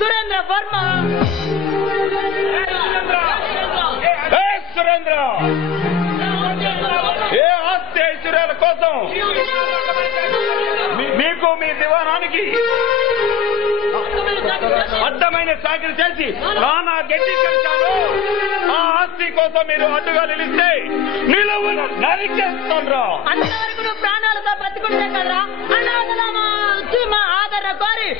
సురేంద్ర వర్మ. సురేంద్ర, ఏ ఆస్తి ఐశ్వర్యాల కోసం మీకు మీ దివానానికి అడ్డమైన చాకరీ చేసి నానా గట్టి కలిశాను. ఆ ఆస్తి కోసం మీరు అడ్డుగా నిలిస్తే నిలవను నరికేస్తాను. అంతవరకు నువ్వు ప్రాణాలతో బతుకుంటే కదరా అనాథలమా వచ్చి మా ఆదరణ కోరి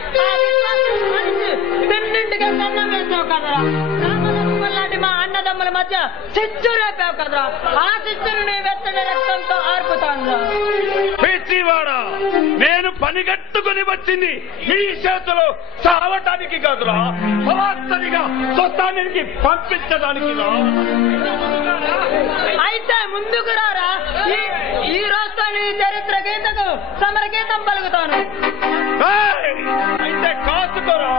తిన్నింటిగా సన్నం వేసావు కదరా. లాంటి మా అన్నదమ్ముల మధ్య చిచ్చు రేపావు కదరా. ఆ చిచ్చును నీ వెచ్చని రక్తంతో ఆర్పుతాను. పిచ్చివాడా, నేను పనిగట్టుకుని వచ్చింది నీ చేతిలో చావటానికి కాదురా, సరాసరిగా స్వస్థానికి పంపించడానికి. అయితే ముందుకు రారా. ఈ రోజుతో నీ చరిత్ర గీతకు సమర గీతం పలుకుతాను. అయితే కాసుకోరా.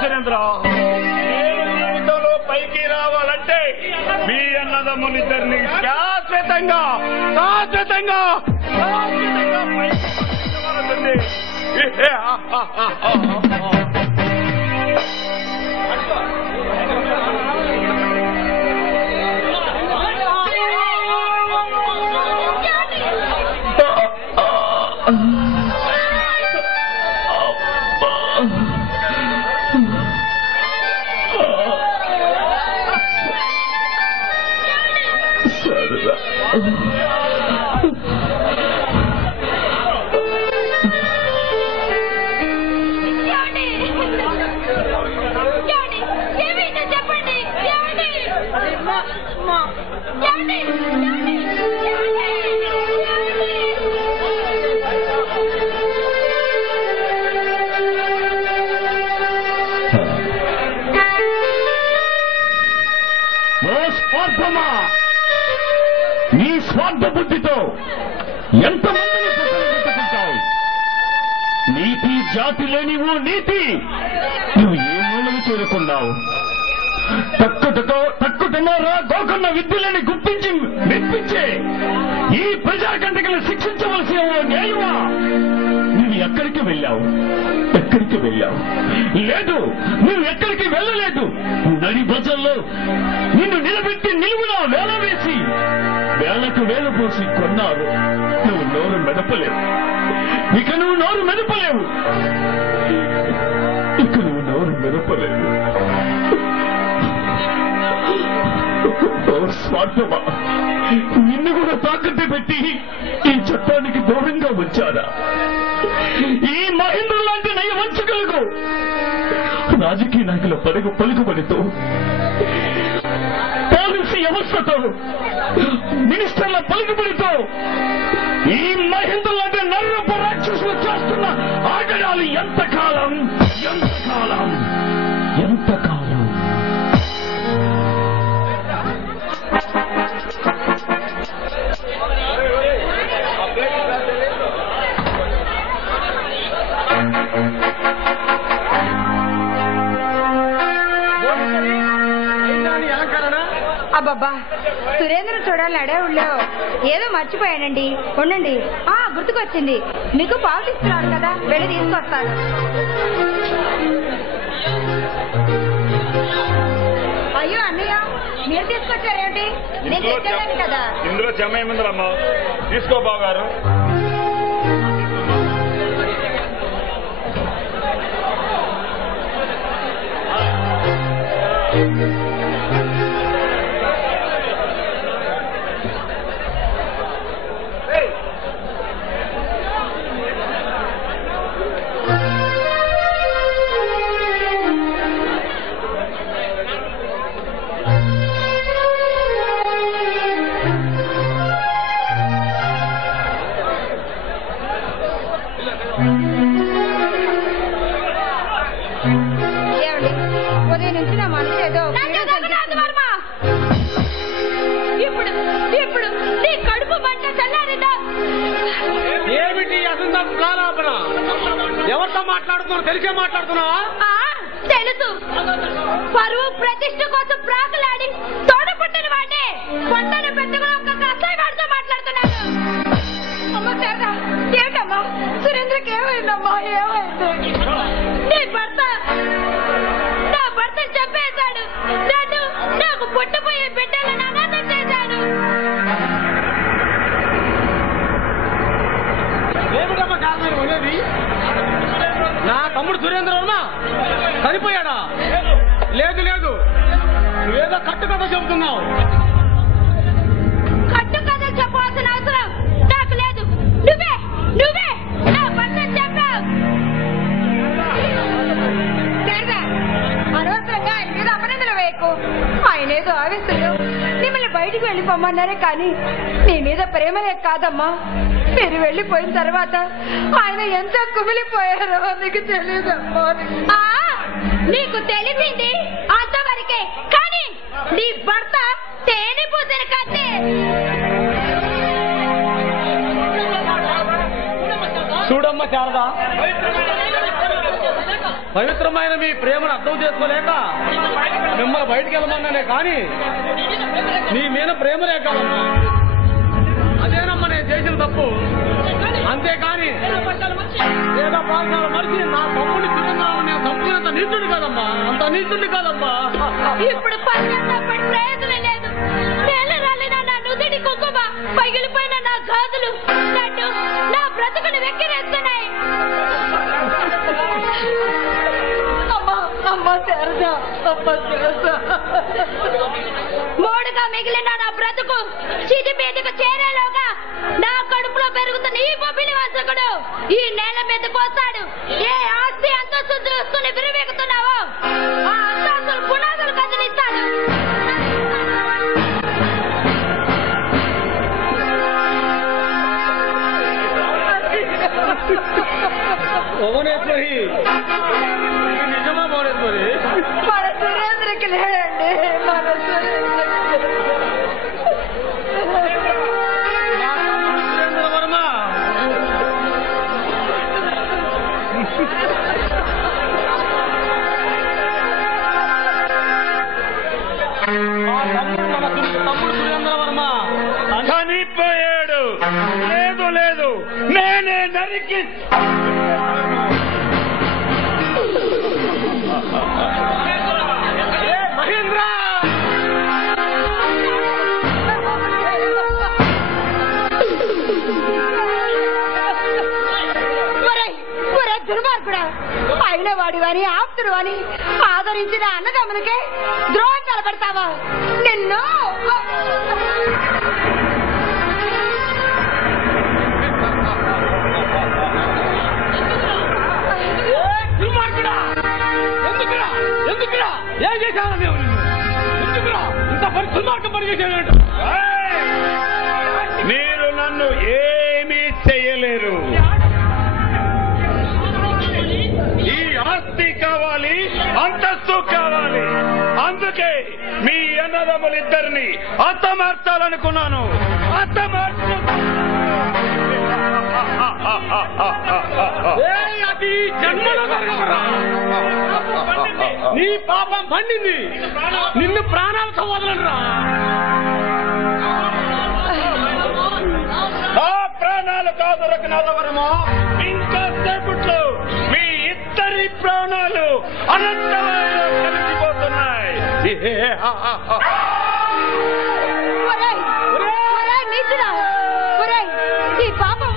సురేంద్ర, జీవితంలో పైకి రావాలంటే మీ అన్నదమ్ములిద్దరిని శాశ్వతంగా నీ స్వార్థ బుద్ధితో ఎంతమందిని పెట్టుకుంటావు? నీతి జాతి లేని ఓ నీతి నువ్వు ఏ మూలను చేరుకున్నావు? తక్కుతున్నారా గోకున్న విద్యలని గుప్పించి మెప్పించే ఈ ప్రజాకంటకులను శిక్షించవలసిన ఓ న్యాయమా? నువ్వు ఎక్కడికి వెళ్ళావు? లేదు, నువ్వు ఎక్కడికి వెళ్ళలేదు. నడి బజల్లో నిన్ను నిలబెట్టి నిలువునా వేల వేసి వేలకు వేలు పోసి కొన్నారు. నువ్వు నోరు మెదపలేవు. ఇక నువ్వు నోరు మెదపలేవు. స్వార్థమా, నిన్ను కూడా తాకట్టు పెట్టి ఈ చట్టానికి దూరంగా వచ్చారా? ఈ మహేంద్ర లాంటి నయ వంచకులకు రాజకీయ నాయకుల పలుకుబడితో, పోలీసు వ్యవస్థతో, మినిస్టర్ల పలుకుబడితో ఈ మహేంద్ర లాంటి నర్రపు రాక్షసులు చేస్తున్న ఆగడాలు ఎంతకాలం? అబ్బబ్బా, సురేంద్ర చూడాలని అడే ఉళ్ళో ఏదో మర్చిపోయానండి. ఉండండి, గుర్తుకొచ్చింది. మీకు పావుటిస్తున్నారు కదా, వెళ్ళి తీసుకొస్తాను. అయ్యో అన్నయ్య, మీరు తీసుకొచ్చారేమిటి? నేను తెచ్చాను కదా. ఇందులో జమ ఏముందమ్మా, తీసుకో బావగారు. ఏమండి ఉదయం నుంచి నా మనసు ఏదో ఇప్పుడు ఇప్పుడు నీ కడుపు మంట చల్లారిందా? ఏమిటి అసలు ప్లానాపన? ఎవరితో మాట్లాడుతున్నావు? తెలిసే మాట్లాడుతున్నావా? తెలుసు. పరువు ప్రతిష్ట కోసం ప్రాకులాడి తోడ పుట్టిన వాడిని పొట్టను పెట్టుకుని ఒక కసాయి వాడితో మాట్లాడుతున్నాను. అమ్మ శారదా, ఏంటమ్మా సురేంద్రకి ఏమైందమ్మా? ఏమైంది? నీ భర్త నా భర్త చెప్పేశాడు. నన్ను నాకు పుట్టపోయే బిడ్డలను అనాథం చేశాడు. ఏమిటమ్మా కాదు మీరు ఉండేది? నా తమ్ముడు సురేంద్ర వర్మ చనిపోయాడా? లేదు లేదు, నువ్వేదో కట్టుకథ చెబుతున్నావు. కట్టుకథలు చెప్పాల్సిన అవసరం నాకు లేదు. నువ్వే నువ్వే నా భర్త చెప్పావు. శారదా, అనవసరంగా ఆయన మీద అపనిందలు వేయకు. ఆయన ఏదో ఆవేశంలో మిమ్మల్ని బయటికి వెళ్ళిపోమన్నారే కానీ మీ మీద ప్రేమలే కాదమ్మా. మీరు వెళ్ళిపోయిన తర్వాత ఆయన ఎంత కుమిలిపోయారో నీకు తెలియదమ్మా. నీకు తెలిసింది అంతవరకే, కానీ నీ భర్త తేనె పూసిన కట్టే. చూడమ్మ శారదా, పవిత్రమైన మీ ప్రేమను అర్థం చేసుకోలేక మిమ్మల్ని బయటికి వెళ్ళమన్నానే కానీ నీ మీద ప్రేమలే కాదమ్మా. అదేనమ్మా నేను చేసిన తప్పు. అంతేకాని ఏదో పాఠశాల మనిషి నా తమ్ముడిని తిరుగుతున్నాను నేను చంపినంత నీచుడు కాదమ్మా. అంత నీచుడు కాదమ్మా. ఇప్పుడు పశ్చాత్తాపడి ప్రయోజనం లేదు. నేలరాలిన నా నుదుటి కుంకుమ, పగిలిపోయిన నా గాజులు నన్ను నా బ్రతుకుని వెక్కిరేస్తున్నాయి. మూడుగా మిగిలిన నా బ్రతుకు చిది మీదకు చేరేలోగా నా కడుపులో పెరుగుతున్న ఈ బొబ్బిలి వంశకుడు ఈ నేల మీదకు వస్తాడు. ఏ ఆస్తి అంతస్తు చూసుకుని విరవేగుతున్నావో ఆ అంతస్తులు పునాదులు కదిలిస్తాడు. భువనేశ్వరి, నిజమా భువనేశ్వరి? మన సురేంద్రకి లేడండి, మన సురేంద్ర వర్మ తమ్ముడు సురేంద్ర వర్మ చనిపోయాడు. లేదు లేదు, నేనే నరికి మహేంద్ర. దుర్మార్గుడా, అయిన వాడు అని ఆప్తుడు అని ఆదరించిన అన్నదమ్ములకే ద్రోహం తలపెడతావా? నిన్ను ఎందుకురా ఏం చేశాను మేము? ఎందుకురా ఇంత దుర్మార్గం పని చేశాను? మీరు నన్ను ఏమీ చేయలేరు. ఈ ఆస్తి కావాలి, అంతస్తు కావాలి. అందుకే మీ అన్నదమ్ములిద్దరిని హతమార్చాలనుకున్నాను. అది జన్మలో జరగదురా. నీ పాపం పండింది. నిన్ను ప్రాణాలతో వదలరా. నా ప్రాణాలు కాదు రఘునాథవరమా, ఇంకా సేపట్లో మీ ఇద్దరి ప్రాణాలు అనంతమైన కలిసిపోతున్నాయి. ఈ పాపం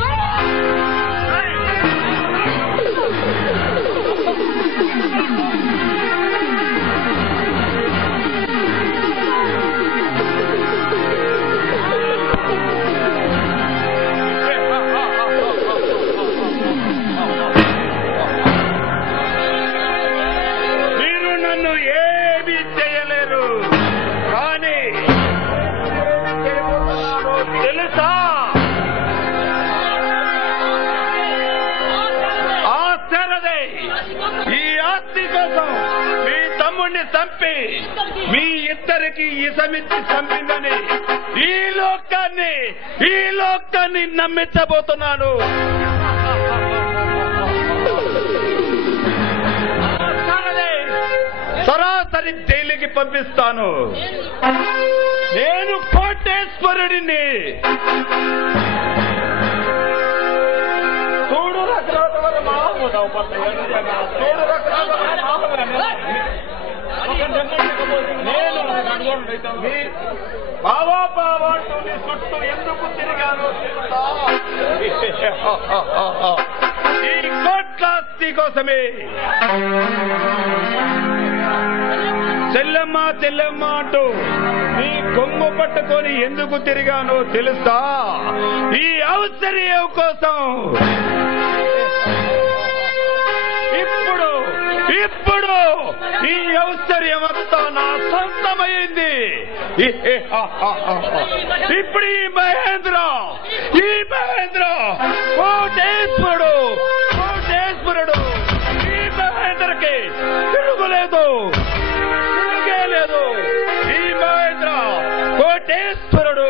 మీరు నన్ను ఏమీ చేయలేరు. కానీ ఈ ఆస్తి కోసం మీ తమ్ముడిని చంపి మీ ఇద్దరికి ఇసమిచ్చి చంపిందని ఈ లోకాన్ని నమ్మించబోతున్నాను. సరాసరి జైలుకి పంపిస్తాను. నేను కోటేశ్వరుడిని. చూడు నేను బావా చుట్టూ ఎందుకు తిరిగాను? ఈ కోట్లాస్తి కోసమే. చెల్లెమ్మ అంటూ నీ కొంగు పట్టుకొని ఎందుకు తిరిగానో తెలుసా? ఈ ఔశ్వర్యం కోసం. ఇప్పుడు ఈ ఔశ్వర్యం అంతా నా సొంతమైంది. ఇప్పుడు ఈ మహేంద్ర కోటేశ్వరుడు ఈ మహేంద్రకి తిరుగులేదు. ఈ మహేంద్ర కోటేశ్వరుడు.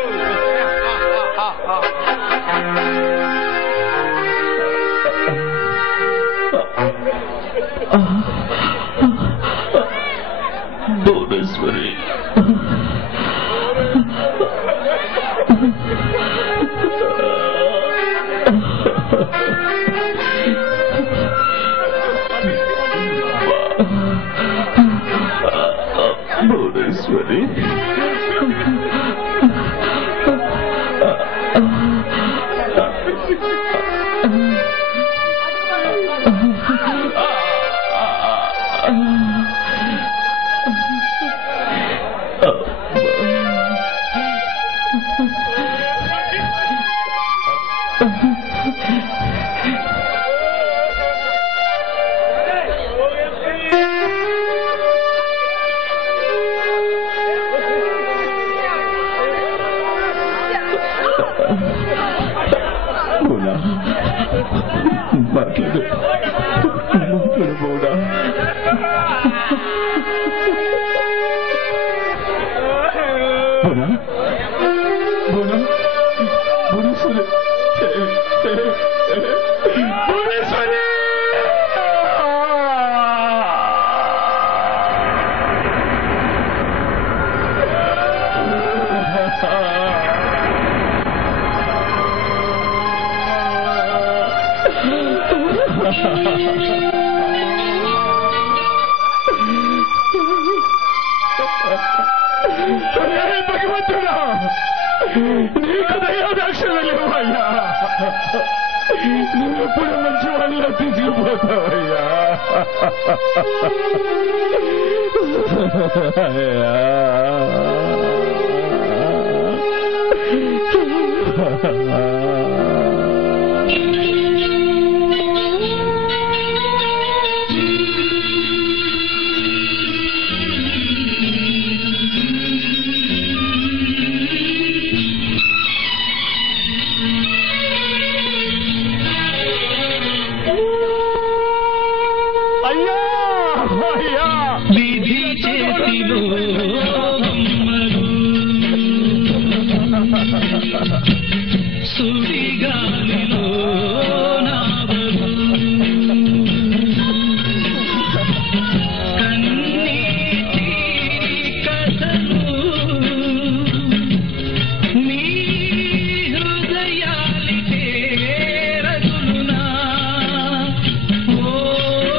భువనేశ్వరి, భువనేశ్వరి, మాట్లాడు బోడా. భువనేశ్వరి, భగవంతుడా, నీకు దయాదాక్షలు లేవయ్యా. నువ్వెప్పుడు మంచి వాళ్ళ తీసుకుపోతావయ్యా. అయ్యా